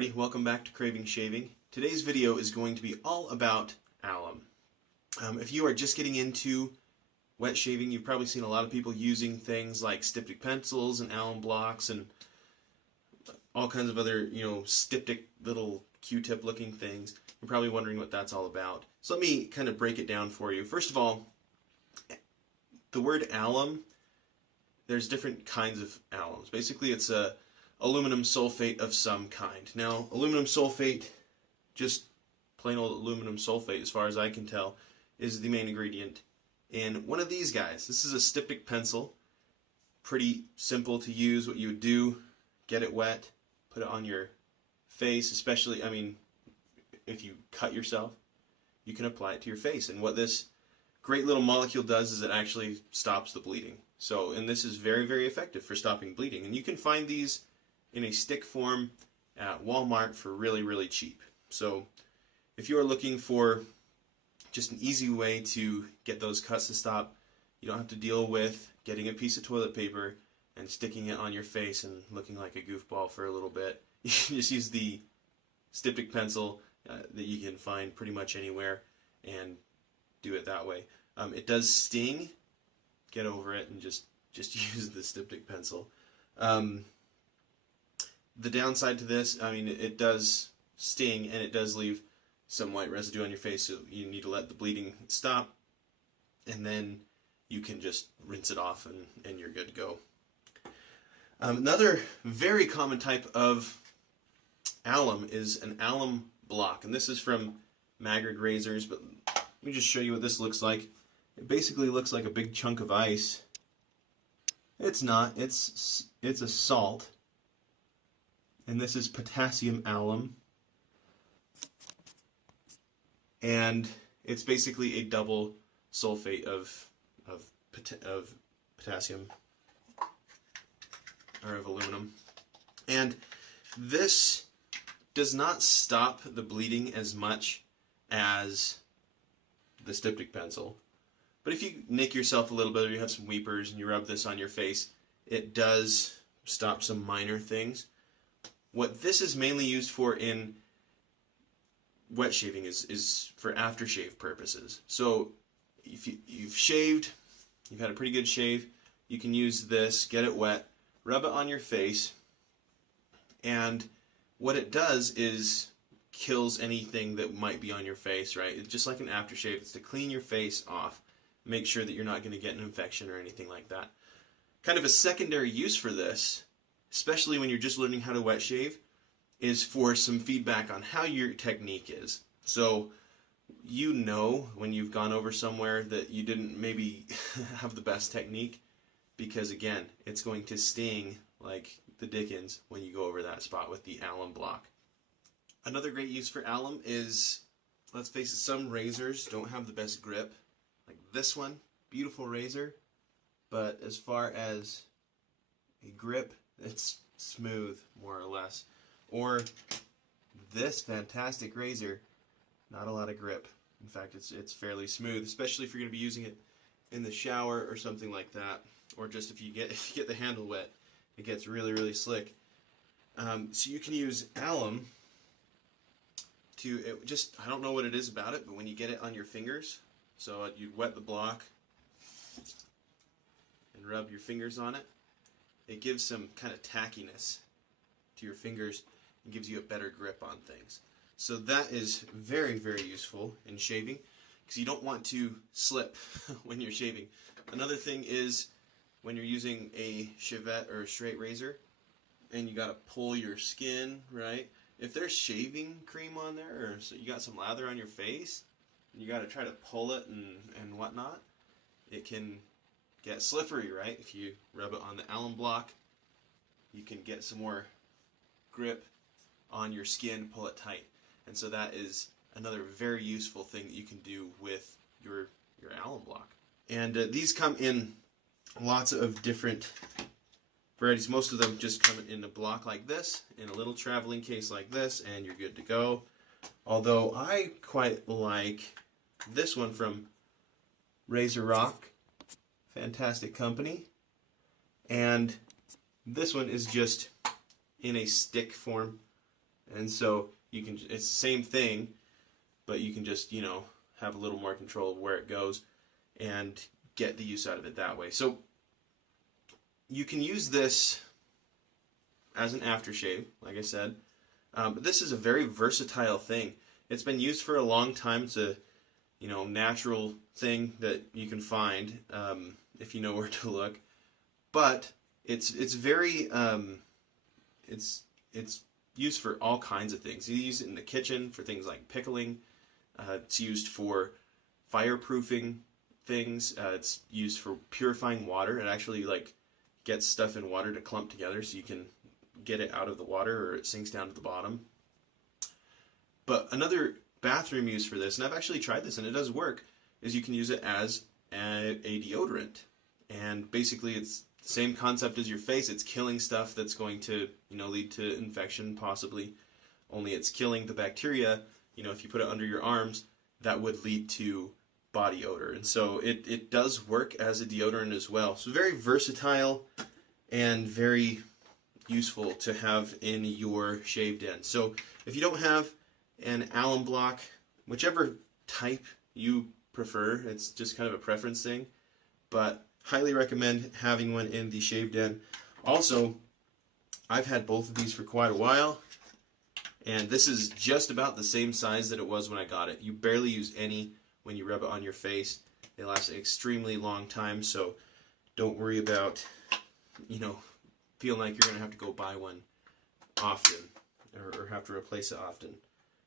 everybody, welcome back to Craving Shaving. Today's video is going to be all about alum. If you are just getting into wet shaving, you've probably seen a lot of people using things like styptic pencils and alum blocks and all kinds of other, styptic little Q-tip looking things. You're probably wondering what that's all about. So let me kind of break it down for you. First of all, the word alum, there's different kinds of alums. Basically, it's a aluminum sulfate of some kind. Now, aluminum sulfate, just plain old aluminum sulfate, as far as I can tell, is the main ingredient in one of these guys. This is a styptic pencil. Pretty simple to use. What you would do, get it wet, put it on your face, especially, if you cut yourself, you can apply it to your face. And what this great little molecule does is it actually stops the bleeding. And this is very, very effective for stopping bleeding. And you can find these in a stick form at Walmart for really, really cheap. So if you are looking for just an easy way to get those cuts to stop, you don't have to deal with getting a piece of toilet paper and sticking it on your face and looking like a goofball for a little bit. You can just use the styptic pencil that you can find pretty much anywhere and do it that way. It does sting. Get over it and just use the styptic pencil. The downside to this, it does sting and it does leave some white residue on your face, so you need to let the bleeding stop, and then you can just rinse it off and you're good to go. Another very common type of alum is an alum block, and this is from Maggard razors, but let me just show you what this looks like. It basically looks like a big chunk of ice. It's not, it's a salt. And this is potassium alum, and it's basically a double sulfate of potassium, or of aluminum. And this does not stop the bleeding as much as the styptic pencil. But if you nick yourself a little bit, or you have some weepers and you rub this on your face, it does stop some minor things. What this is mainly used for in wet shaving is for aftershave purposes. So if you've shaved, you've had a pretty good shave, you can use this, get it wet, rub it on your face, and what it does is kills anything that might be on your face, right? It's just like an aftershave. It's to clean your face off, make sure that you're not going to get an infection or anything like that. Kind of a secondary use for this, especially when you're just learning how to wet shave, is for some feedback on how your technique is. So you know when you've gone over somewhere that you didn't maybe have the best technique, because again, it's going to sting like the dickens when you go over that spot with the alum block. Another great use for alum is, let's face it, some razors don't have the best grip. Like this one, beautiful razor, but as far as a grip, it's smooth, more or less. Or this fantastic razor, not a lot of grip. In fact, it's fairly smooth, especially if you're going to be using it in the shower or something like that. Or just if you get the handle wet, it gets really, really slick. So you can use alum to, I don't know what it is about it, but when you get it on your fingers, so you wet the block and rub your fingers on it, it gives some kind of tackiness to your fingers and gives you a better grip on things. So that is very, very useful in shaving, because you don't want to slip when you're shaving. Another thing is when you're using a chevette or a straight razor and you got to pull your skin, right? If there's shaving cream on there, or so you got some lather on your face and you got to try to pull it and whatnot, it can get slippery, right? If you rub it on the alum block, you can get some more grip on your skin, pull it tight. And so that is another very useful thing that you can do with your alum block. And these come in lots of different varieties. Most of them just come in a block like this, in a little traveling case like this, and you're good to go. Although I quite like this one from Razor Rock. Fantastic company. And this one is just in a stick form, And so you can, it's the same thing, but you can just, you know, have a little more control of where it goes and get the use out of it that way. So you can use this as an aftershave, like I said, but this is a very versatile thing. It's been used for a long time. It's a, you know, natural thing that you can find if you know where to look. But it's very it's used for all kinds of things. You use it in the kitchen for things like pickling. It's used for fireproofing things. It's used for purifying water. It actually like gets stuff in water to clump together so you can get it out of the water or it sinks down to the bottom. But another bathroom use for this, and I've actually tried this and it does work, is you can use it as a deodorant. And basically it's the same concept as your face. It's killing stuff that's going to, you know, lead to infection possibly, only it's killing the bacteria. You know, if you put it under your arms, that would lead to body odor. And so it does work as a deodorant as well. So very versatile and very useful to have in your shave den. So if you don't have an alum block, whichever type you prefer, it's just kind of a preference thing, but highly recommend having one in the shave den. Also, I've had both of these for quite a while, and this is just about the same size that it was when I got it. You barely use any when you rub it on your face. They last an extremely long time, so don't worry about, you know, feeling like you're going to have to go buy one often or have to replace it often,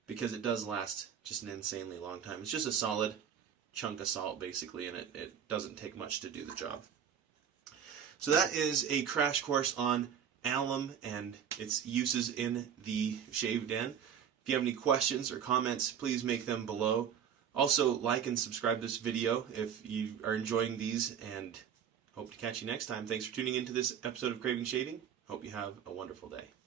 because it does last just an insanely long time. It's just a solid chunk of salt basically, and it doesn't take much to do the job. So that is a crash course on alum and its uses in the shave den. If you have any questions or comments, please make them below. Also, like and subscribe to this video if you are enjoying these, and hope to catch you next time. Thanks for tuning into this episode of Craving Shaving. Hope you have a wonderful day.